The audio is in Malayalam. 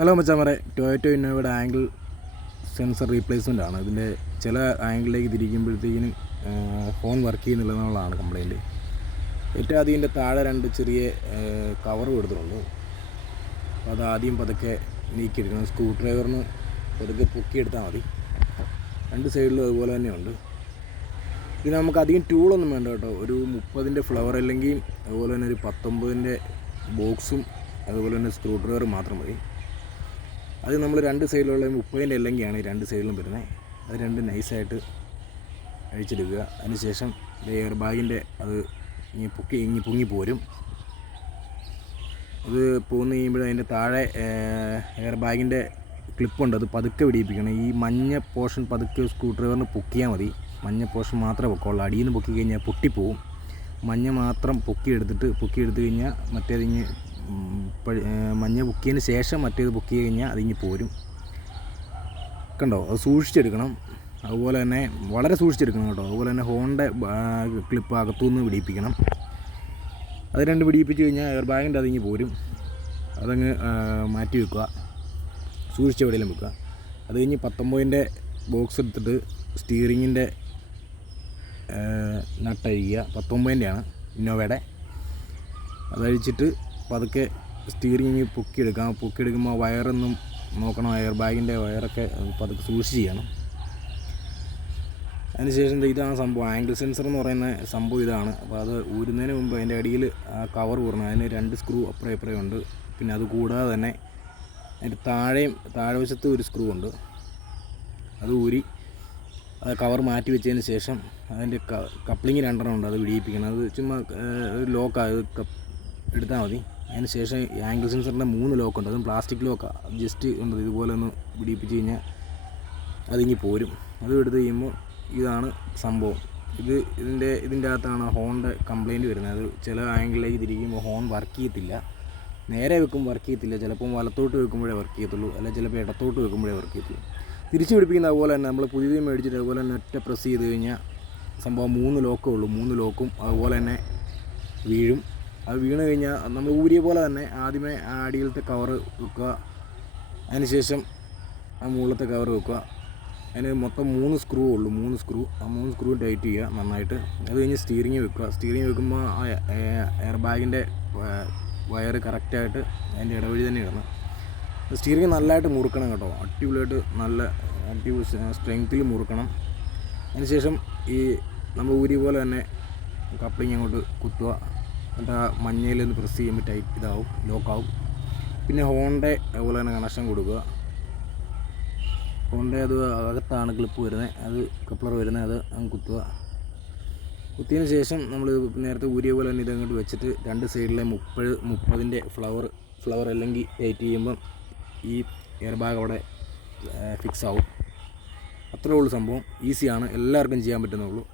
ഹലോ മച്ചാമാരെ, ടൊയോറ്റോ ഇന്നോവയുടെ ആംഗിൾ സെൻസർ റീപ്ലേസ്മെൻ്റ് ആണ്. ഇതിൻ്റെ ചില ആംഗിളിലേക്ക് തിരിക്കുമ്പോഴത്തേക്കിനും ഫോൺ വർക്ക് ചെയ്യുന്നില്ലെന്നുള്ളതാണ് കംപ്ലയിൻറ്റ്. ഏറ്റവും ആദ്യം ഇതിൻ്റെ താഴെ രണ്ട് ചെറിയ കവർ കൊടുത്തിട്ടുണ്ട്. അപ്പോൾ അത് ആദ്യം പതുക്കെ നീക്കിയെടുക്കണം. സ്ക്രൂ ഡ്രൈവറിന് പതുക്കെ പൊക്കിയെടുത്താൽ മതി. രണ്ട് സൈഡിലും അതുപോലെ തന്നെയുണ്ട്. ഇത് നമുക്ക് അധികം ടൂളൊന്നും വേണ്ട കേട്ടോ. ഒരു 30-ൻ്റെ ഫ്ലവർ അല്ലെങ്കിൽ അതുപോലെ തന്നെ ഒരു 19-ൻ്റെ ബോക്സും അതുപോലെ തന്നെ സ്ക്രൂ ഡ്രൈവർ മാത്രം മതി. അത് നമ്മൾ രണ്ട് സൈഡിലുള്ള 30-ൻ്റെ എല്ലെങ്കിയാണ് രണ്ട് സൈഡിലും വരുന്നത്. അത് രണ്ട് നൈസായിട്ട് അഴിച്ചെടുക്കുക. അതിനുശേഷം എയർ ബാഗിൻ്റെ അത് പൊങ്ങി പോരും. അത് പോന്ന് കഴിയുമ്പോൾ അതിൻ്റെ താഴെ എയർ ബാഗിൻ്റെ ക്ലിപ്പുണ്ട്, അത് പതുക്കെ പിടിപ്പിക്കണം. ഈ മഞ്ഞ പോർഷൻ പതുക്കെ സ്ക്രൂ ഡ്രൈവറിന് പൊക്കിയാൽ മതി. മഞ്ഞ പോർഷൻ മാത്രമേ പൊക്കമുള്ളൂ. അടിയിൽ നിന്ന് പൊക്കി കഴിഞ്ഞാൽ പൊട്ടിപ്പോവും. മഞ്ഞ മാത്രം പൊക്കിയെടുത്ത് കഴിഞ്ഞാൽ മറ്റേതിങ്ങ് മഞ്ഞ പൊക്കിയതിന് ശേഷം മറ്റേത് പൊക്കി കഴിഞ്ഞാൽ അതിങ്ങ് പോരും. കണ്ടോ, അത് സൂക്ഷിച്ചെടുക്കണം. അതുപോലെ തന്നെ വളരെ സൂക്ഷിച്ചെടുക്കണം കേട്ടോ. അതുപോലെ തന്നെ ഹോണിൻ്റെ ക്ലിപ്പ് അകത്തുനിന്ന് പിടിപ്പിക്കണം. അത് രണ്ട് പിടിപ്പിച്ച് കഴിഞ്ഞാൽ എയർ ബാഗിൻ്റെ അതിങ്ങ് പോരും. അതങ്ങ് മാറ്റി വെക്കുക, സൂക്ഷിച്ച് എവിടെയെങ്കിലും വെക്കുക. അത് കഴിഞ്ഞ് 19-ൻ്റെ ബോക്സ് എടുത്തിട്ട് സ്റ്റീറിങ്ങിൻ്റെ നട്ടഴിക്കുക. 19-ൻ്റെ ആണ് ഇന്നോവയുടെ. അതഴിച്ചിട്ട് പതുക്കെ സ്റ്റീറിങ് പൊക്കിയെടുക്കുമ്പോൾ വയറൊന്നും നോക്കണം. എയർ ബാഗിൻ്റെ വയറൊക്കെ പതുക്കെ സൂക്ഷിച്ച് ചെയ്യണം. അതിനുശേഷം ഇതാണ് സംഭവം. ആംഗിൾ സെൻസർ എന്ന് പറയുന്ന സംഭവം ഇതാണ്. അപ്പോൾ അത് ഊരുന്നതിന് മുമ്പ് അതിൻ്റെ അടിയിൽ ആ കവർ ഊരണം. അതിന് രണ്ട് സ്ക്രൂ അപ്പുറം ഇപ്പുറം ഉണ്ട്. പിന്നെ അത് കൂടാതെ തന്നെ അതിൻ്റെ താഴെവശത്ത് ഒരു സ്ക്രൂ ഉണ്ട്. അത് ഊരി അത് കവർ മാറ്റി വെച്ചതിന് ശേഷം അതിൻ്റെ കപ്ലിങ് രണ്ടെണ്ണം ഉണ്ട്, അത് പിടിപ്പിക്കണം. അത് ചുമ്മാ ലോക്കാണ്, എടുത്താൽ മതി. അതിന് ശേഷം ആംഗിൾ സെൻസറിൻ്റെ 3 ലോക്കുണ്ട്, അതും പ്ലാസ്റ്റിക് ലോക്കാണ്. ജസ്റ്റ് ഉണ്ട്, ഇതുപോലെ ഒന്ന് പിടിപ്പിച്ച് കഴിഞ്ഞാൽ അതിങ്ങി പോരും. അത് എടുത്ത് കഴിയുമ്പോൾ ഇതാണ് സംഭവം. ഇതിൻ്റെ അകത്താണ് ഹോണിൻ്റെ കംപ്ലയിൻറ്റ് വരുന്നത്. അത് ചില ആംഗിളിലേക്ക് തിരിക്കുമ്പോൾ ഹോൺ വർക്ക് ചെയ്യത്തില്ല. നേരെ വെക്കുമ്പോൾ വർക്ക് ചെയ്യത്തില്ല. ചിലപ്പോൾ വലത്തോട്ട് വെക്കുമ്പോഴേ വർക്ക് ചെയ്യത്തുള്ളൂ, അല്ലെങ്കിൽ ചിലപ്പോൾ ഇടത്തോട്ട് വെക്കുമ്പോഴേ വർക്ക് ചെയ്യത്തുള്ളൂ. തിരിച്ച് പിടിപ്പിക്കുന്ന അതുപോലെ തന്നെ നമ്മൾ പുതിയത് മേടിച്ചിട്ട് അതുപോലെ തന്നെ ഒറ്റ പ്രസ് ചെയ്ത് കഴിഞ്ഞാൽ സംഭവം 3 ലോക്കേ ഉള്ളൂ. 3 ലോക്കും അതുപോലെ തന്നെ വീഴും. അത് വീണ് കഴിഞ്ഞാൽ നമ്മൾ ഊരിയ പോലെ തന്നെ ആദ്യമേ ആ അടിയിലത്തെ കവർ വെക്കുക. അതിനുശേഷം ആ മുകളിലത്തെ കവർ വെക്കുക. അതിന് മൊത്തം 3 സ്ക്രൂ ഉള്ളൂ. 3 സ്ക്രൂ, ആ 3 സ്ക്രൂ ടൈറ്റ് ചെയ്യുക നന്നായിട്ട്. അത് കഴിഞ്ഞ് സ്റ്റീറിങ് വെക്കുക. സ്റ്റീറിങ് വെക്കുമ്പോൾ ആ എയർ ബാഗിൻ്റെ വയർ കറക്റ്റായിട്ട് അതിൻ്റെ ഇടവഴി തന്നെ ഇടണം. സ്റ്റീറിങ് നല്ലതായിട്ട് മുറുക്കണം കേട്ടോ. അടിപൊളിയായിട്ട് നല്ല സ്ട്രെങ്ത്തിൽ മുറുക്കണം. അതിനുശേഷം ഈ നമ്മൾ ഊരിയ പോലെ തന്നെ കപ്ലിങ് അങ്ങോട്ട് കുത്തുക. എന്നിട്ട് ആ മഞ്ഞയിൽ നിന്ന് പ്രസ് ചെയ്യുമ്പോൾ ടൈറ്റ് ലോക്കാവും. പിന്നെ ഹോണിൻ്റെ അതുപോലെ തന്നെ കണക്ഷൻ കൊടുക്കുക. ഹോണിൻ്റെ അത് അകത്താണ് ക്ലിപ്പ് വരുന്നത്, അത് കപ്ലർ വരുന്നത്, അത് അങ്ങ് കുത്തുക. കുത്തിയതിന് ശേഷം നമ്മൾ നേരത്തെ ഊരിയ പോലെ തന്നെ ഇതങ്ങോട്ട് വെച്ചിട്ട് രണ്ട് സൈഡിലെ 30-ൻ്റെ ഫ്ലവർ അല്ലെങ്കിൽ ടൈറ്റ് ചെയ്യുമ്പം ഈ എയർ ബാഗ് അവിടെ ഫിക്സ് ആവും. അത്രേ ഉള്ളൂ സംഭവം. ഈസിയാണ്, എല്ലാവർക്കും ചെയ്യാൻ പറ്റുന്നുള്ളൂ.